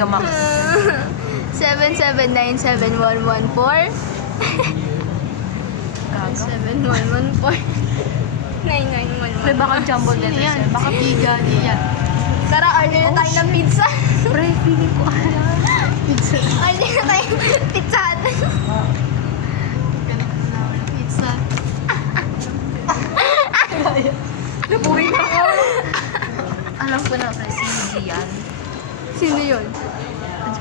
Mega Max. 7797114 Gaga. 7114 9911 Pre, baka jumbo letters yan? yan. Baka Giga, giga. Tara, order na tayo ng pizza. Pre, feeling ko alam. Pizza. order na tayo ng pizza. Pizza. Nabuhay na ako. Alam ko na, pre, si Gian. Sino yun?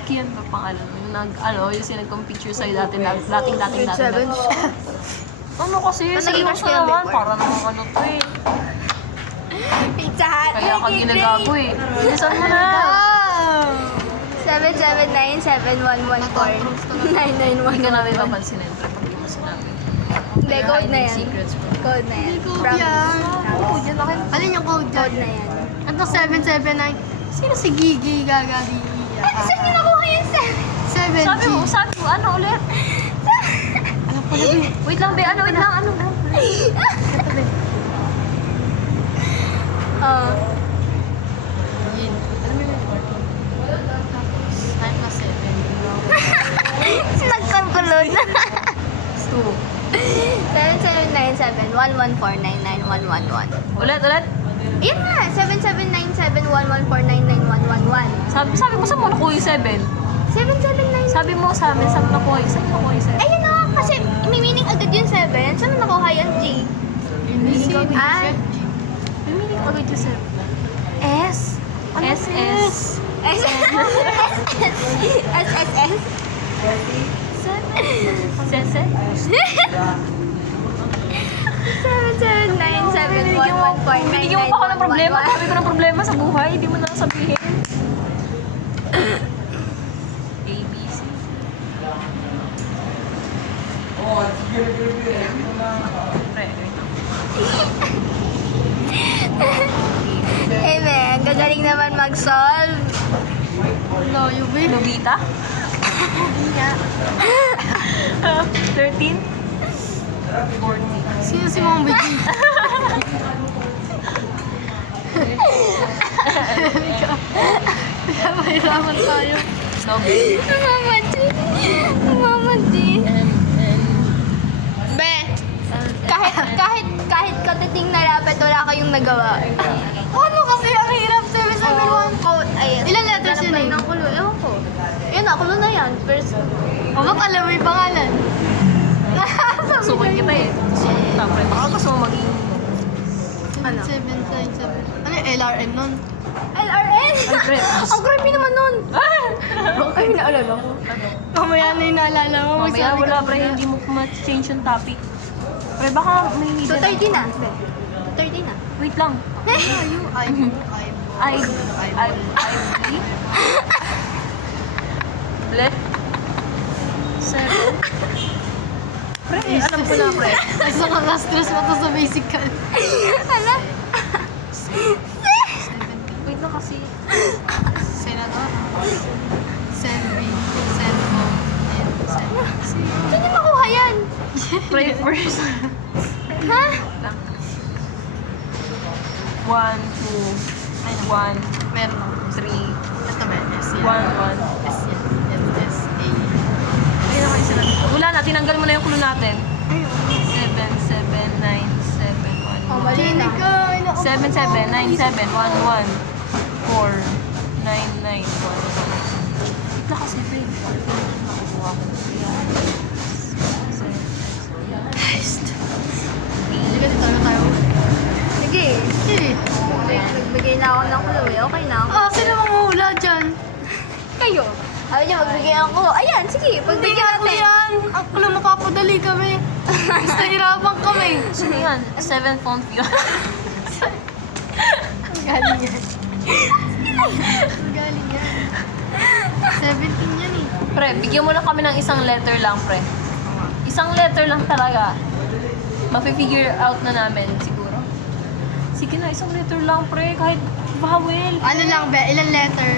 Gian ba pangalan? Yung nag, ano, yung sinag-picture sa'yo dati, dating, dating, dating, dating. 7. Ano kasi, Ano, nag-crush ko naman. Para naman ano to eh. Pizza Hut. Kaya ka ginagago eh. Bilisan mo na. Wow! 7797114 Hindi ka namin 9911 papansin eh. Pag di mo sinabi. Hindi, code na yan. Code na yan. Promise. yan. Alin yung code Code dyan? na yan. Ito 779. Sino si Gigi Gaga Gigi? Ay, saan niyo nakuha yan, sir? 7G. Sabi mo, sabi mo, ano ulit? Ko na ba? Wait lang, be. Ano, wait lang, ano? Ito, be. Ah. Yun. Alam mo yung working? Tapos, 9 plus 7. Nagkakulod. Two. 7797114991111 Ulit, ulit. Ayun nga, 7797114991111 Sabi, sabi mo, saan mo nakuha yung seven? 779 Sabi mo sa amin, saan mo nakuha yung, saan mo nakuha yung seven? Ayun na, kasi may meaning agad yung 7. Saan mo nakuha yung G? Hindi ko Ah. May meaning agad yung seven. S? SS. S? S, S, S? Sese? Binigyan mo pa ako ng problema. Sabi ko ng problema sa buhay. Hindi mo na sabihin. A, B, C. Pre, wait lang. Hey, man, gagaling naman mag-solve. Layo. Nobita? Hindi nga. 13? 14. Sino si Mama Baby? Mahirapan tayo. Mama G. Mama G. Be, kahit, kahit, kahit katiting na lapit, wala kayong nagawa. Ano kasi ang hirap 771? Code, ay, Ilan letters yun eh? Ng kulo, ewan ko. Yun kulo na yan. First, O ba't alam mo yung pangalan? Susukin kita eh. Pre. Baka gusto mo maging... Ano? 797. Ano yung LRN nun? LRN! Ay, pre. Ang creepy naman nun! Ay, naalala ko. Mamaya na yung naalala mo. Mamaya wala, pre. Hindi mo ma-change yung topic. Pre, baka may need 230 na. 230 na. Wait lang. Ay, ay. I... I... I... Left. Seven. Pre, alam ko na, pre. Gusto ka ka-stress mo to sa basic ka. Ano? Wait lang kasi. Senator. Senbi. Senbo. and Sen. Saan niyo makuha yan? Pre, first. Ha? One, two, one, Meron three, Ito meron. One, one. S yan. S, S, A. Ayun na kayo sila. Wala na, tinanggal mo na yung clue natin. Seven, seven, nine, seven, one, Oh, one. mali na. Seven, seven, nine, seven, one, one, four, nine, nine, one, one. Wait na kasi, babe. Nakukuha ko. Sige. Sige. Nagbigay na ako ng clue eh. Okay na ako. Ah, sino manguhula dyan? Kayo. Ayaw niyo magbigay ako. Ayan, sige. Pagbigyan natin. yan. Ang kulo mapapadali kami. Gusto hirapan kami. Sino yan? Seven phone view. Ang galing yan. Ang galing yan. 17 yan eh. pre, bigyan mo lang kami ng isang letter lang, pre. Isang letter lang talaga. Mafe-figure out na namin, siguro. Sige na, isang letter lang, pre. Kahit vowel. Ano lang be, ilang letter,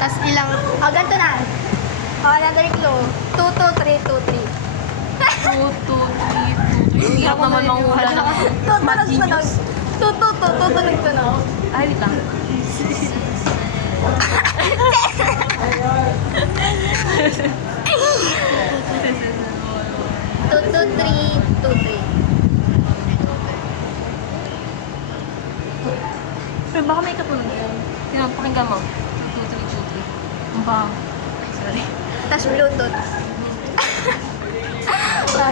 tapos ilang, oh, ganito na. Oh, another clue. 2, 2, 3, 2, 3. 2, 2, 3, 2, 3. Ang hirap naman manghula na matinyos. Tutunog, tunog. Ay, wait lang. Tutu, three, two, three. Pero baka may katunog yun. Sino, pakinggan mo. Bang. Sorry. Tapos Bluetooth.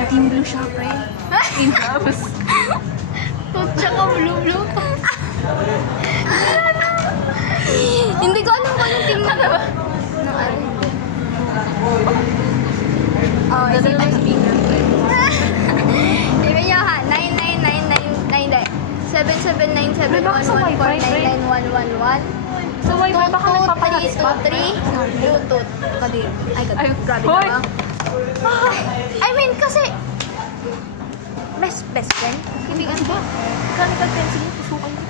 Team blue siya, pre. Team house. Tutsa ka blue blue. Hindi ko alam kung anong team na ba. Nung ano. Oh, ito yung like speaker. Di ba nyo ha? 99999 77971149911 So, wait, may baka nagpapahalis pa? 2, 3, Bluetooth. Kadir. Ay, Ay, grabe na ba? Ah, I mean, kasi... Best, best friend? Kimigan ba? Chemical fencing, susukan ko.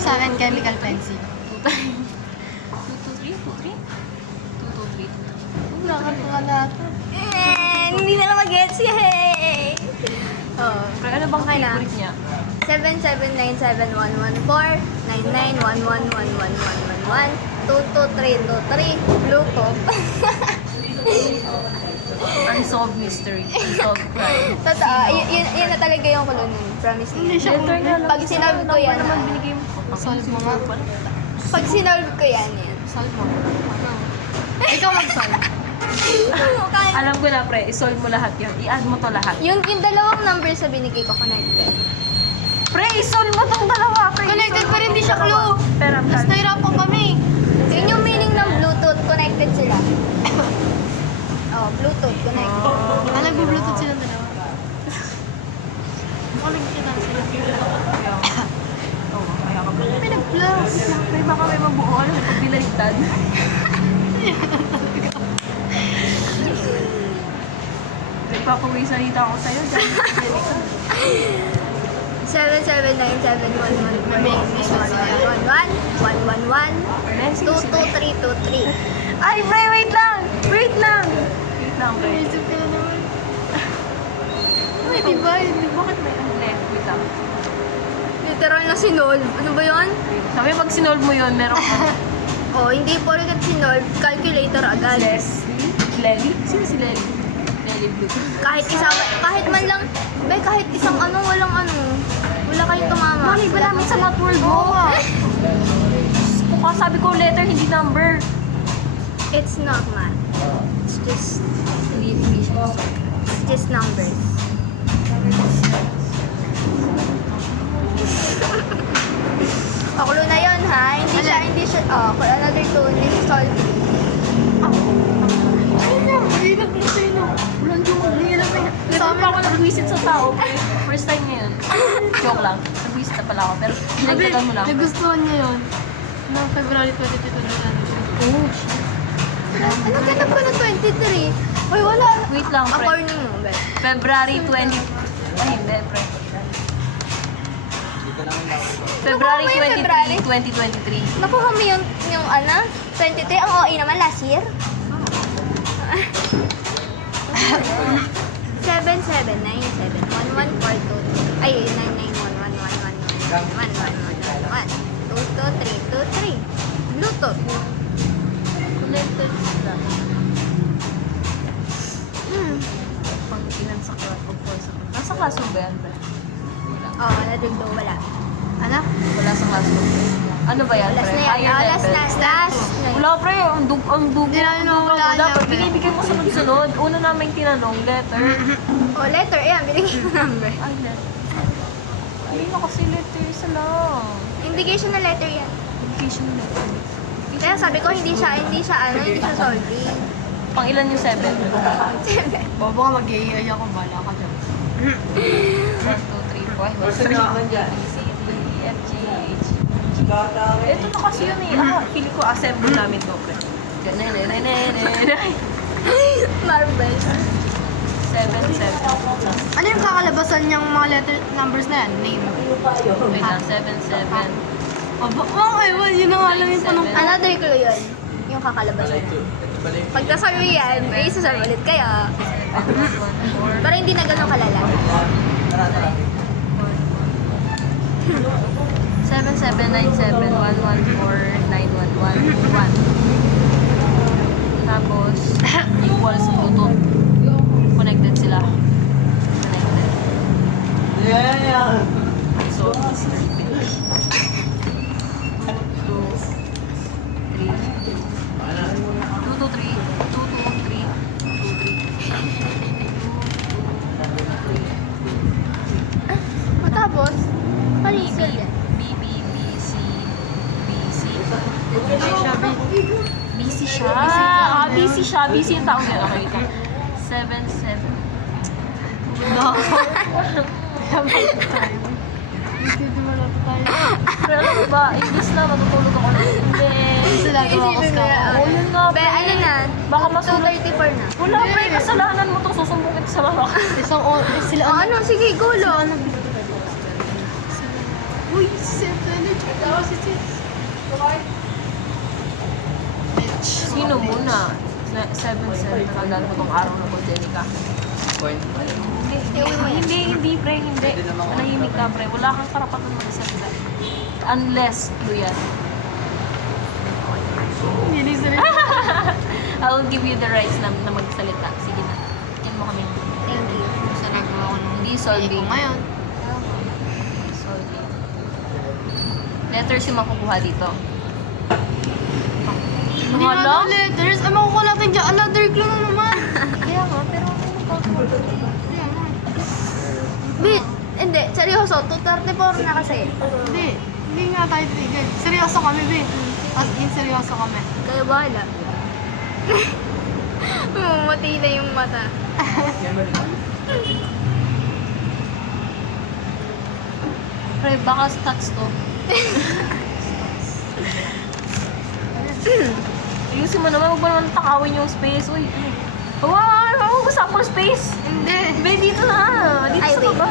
Sa akin, chemical fencing. 2, 3, 2, 3? 2, 2, 3. Wala ka pa na ito. Hindi na lang mag-gets. Yay! Oo. Ano bang favorite niya? 779711499111111122323 Blue Pop. Unsolved mystery. Unsolved crime. Totoo. Y- yun, yun na talaga yung kulo nun. Promise. Hindi Pag sinabi ko yan, naman. Solve ah. mo nga. Pag sinabi ko yan, yan. Solve mo. Ikaw mag-solve. Alam ko na, pre. I-solve mo lahat yun. I-add mo to lahat. Yung, yung dalawang number sa binigay ko, connected. Pre, isolve mo tong dalawa. Pre, Connected pa rin, di siya clue. Pero ang Tapos nahirapan kami. Yun yung meaning ng Bluetooth, connected sila. oh, Bluetooth, connected. Ah, nag-bluetooth silang dalawa. Connected lang sila. Oo, kaya ka ba? Pinag-plus. Pre, baka may mabuo ano, na pag dilaligtad. Nagpapawisan dito ako sa'yo. Dahil 0979-791-1111 Ay, Bray, wait lang! Wait lang! Wait lang, Bray. Naisip ka na naman. Ay, di ba? Bakit may ang left? Wait lang. Literal na sinolve. Ano ba yun? Sabi, pag sinolve mo yun, meron ka. oh, hindi po rin sinolve. Calculator agad. Leslie? Lely? Sino si Lely? Lely Blue. Kahit isang, kahit man lang, may kahit isang ano, walang ano. Wala kayong tumama. Mami, maraming salamat world mo. Oh. Kung sabi ko letter, hindi number. It's not math. It's just... Leave me. It's just numbers. Paklo na yon ha? Hindi siya, ano? hindi siya... Oh, for another two, hindi siya solving. Ayun na! Ayun na! Ayun na! Walang yung... Hindi na pa ako nag-visit sa tao. Okay? First time niya. Joke lang. Nag-miss na pala ako. Pero pinagtagal mo lang. Nagustuhan niya yun. Noong February 22, 2023. Oh, shit. Ano ganap ko na 23? Uy, wala. Wait lang, pre. According mo, bet. February 20... Ay, hindi, pre. February 23, 2023. Nakuha mo yung, yung ano? 23? Ang OA naman last year? 779, 7. 1, 4, 2, 3. Ay, 9, 9, 1, 1, 1, 1, 1, 1, 1, 1, 1, 2, 2, 3, 2, 3. Bluetooth. Connected sila. Hmm. Pag pinansak ko, pag force ako. Nasa kaso ba yan ba? Wala. Oo, wala doon wala. Ano? Wala sa kaso. Ano ba yan, Last pre? na yan. Oh, last na. Last. Wala, pre. Ang dug, ang dug. Hindi wala na, pre. Binibigyan mo sa sunod. Una namin tinanong, letter. Oh, letter. Eh, Ayan, binigay ko number. Ay, letter. Ayun na kasi letter. Isa lang. Indication na letter yan. Education letter. Education Kaya sabi ko, hindi siya, hindi siya, ano, hindi siya solving. Pang ilan yung seven? Seven. Bobo ka mag-iaya ko, bala ka dyan. One, two, three, four. One, two, three. Ito na kasi yun eh. Ah, feel ko assemble namin to. Marvel. Eh. 77. Eh. Ano yung kakalabasan niyang mga letter numbers na yan? Name. Wait lang, 77. Aba, oh, ewan, yun ang alam yung tanong. Another clue yun. Yung kakalabasan. Pag nasabi mo yan, may isasabi kayo. 7, hindi na ganun kalala. Tara, tara. 0917-114-911-1. Tapos, equal sa Bluetooth. Connected sila. Connected. Yeah! So, it's busy yung taong yun. Okay, ikaw. Seven, seven. No. Na tayo. Pero ba, imbis na matutulog ako lang. Hindi. Sila gawa ko Isipin mo sa na. Oo, yun nga, Be, pre. ano na? Baka masunod. 2.34 na. Wala, pre. Kasalanan mo to. Susumbong kita sa mama. Isang oras. Sila Oh, ano? Sige, go lang. Uy. Bitch. Sino muna? Na- Seven, seven. Nakagano tong araw na ko, Jenica. Hindi, hindi, hindi, hindi, pre, hindi. Manahimik ka, pre. Wala kang karapatan magsalita. Unless, Luyan. Hindi sila. I will give you the rights na, na magsalita. Sige na. Yan mo kami. Thank you. Sa nagawa ko nung Hindi ko ngayon. Solving. Letters yung makukuha dito. Hindi Mga na lang? letters. Ay, makukuha natin dyan. Another clue na naman. Kaya nga, pero. Be, hindi. Seryoso, 2.34 na kasi. Hindi. Hindi nga tayo tigil. Seryoso kami, be. As in, seryoso kami. Kaya bahala. Mamumati na yung mata. pre, baka stats to. Ayusin mo naman, huwag mo naman takawin yung space. Uy, huwag mo naman, gusto akong space. Hindi. Babe, dito na. Dito Ay, sa baba.